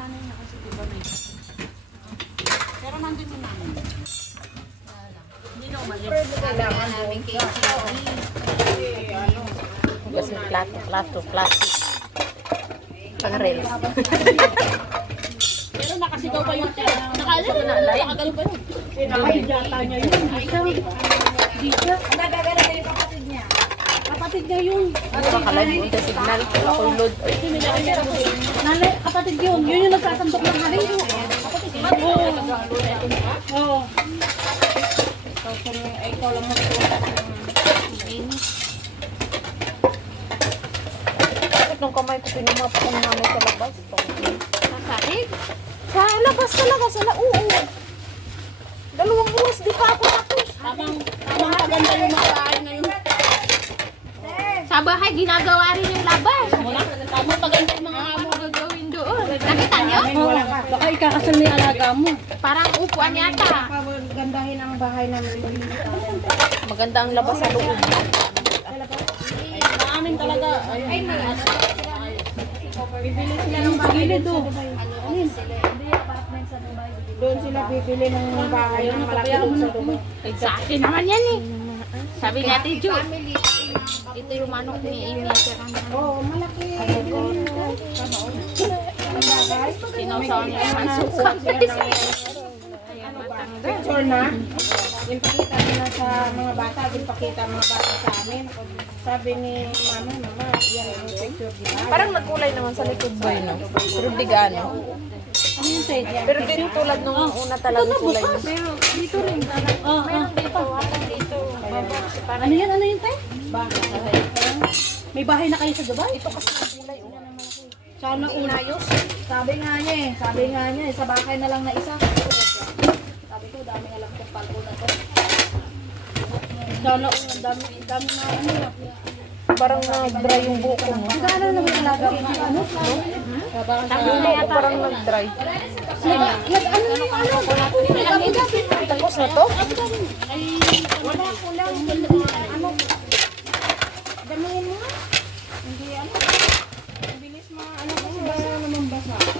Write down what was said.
nanay na kasi diba may. Pero nandun yung nanay. Hindi na umalis. Kailangan namin KTV. Kasi plastic. Pang-rails. Pero nakasigaw pa yung nakagaling pa yun. Nakahidata niya yun. Dito. Nagagana na yung kapatid niya. Kapatid niya yun. Nakalive yung signal. Wala ko load. Nanay, kapatid yun. Yun yung nagsasandok ng hari. Kapatid yun. Oo. Ikaw lang magsulat ng inis. Bakit nung kamay ko pinumapakong namin sa labas? Nasakit? Sa labas talaga, sa lauo. 2 oras di pa ako tapos. Tamang maganda yung mga bahay ngayon. Sa bahay, ginagawa rin yung labas. Tamang maganda yung mga amo gagawin doon. Nakita niyo? Baka ikakasal mo yung alaga mo. Parang upuan yata. Gandahin ang bahay namin. Maganda ang labas sa loob. Amin talaga. Ay, Bibili sila ng bahay doon sa Dubai. Doon sila bibili ng bahay ng malaki doon sa Dubai. sa akin naman yan eh. Sabi ni Ate Jo, ito yung manok ni Amy. Oo, malaki. Sinawsaw niya yung Nasusukat sila ng picture na. Yung pakita nila sa mga bata, yung pakita mga bata sa amin. Sabi ni mama, yan yung picture di ba? Parang nagkulay naman sa likod ba yun? Pero di gaano. Ano yun, Tay? Pero din tulad nung una talaga kulay mo. Pero dito rin. Mayroon dito. Ano yan? Ano yun, Tay? May bahay na kayo sa Dubai? Ito kasi ang kulay. Sana unayos. Sabi nga niya, sa bahay na lang na isa. Sabi ko, dami nga lang itong palko na to. Sana dami na ano. Parang nag-dry yung buko mo. Magkano na may alaga mo? Ano? Parang nag-dry. Tapos na to? Wala ko lang. Ano? Ganuhin mo nga. Hindi ano. Ang bilis ano kasi basa naman basa.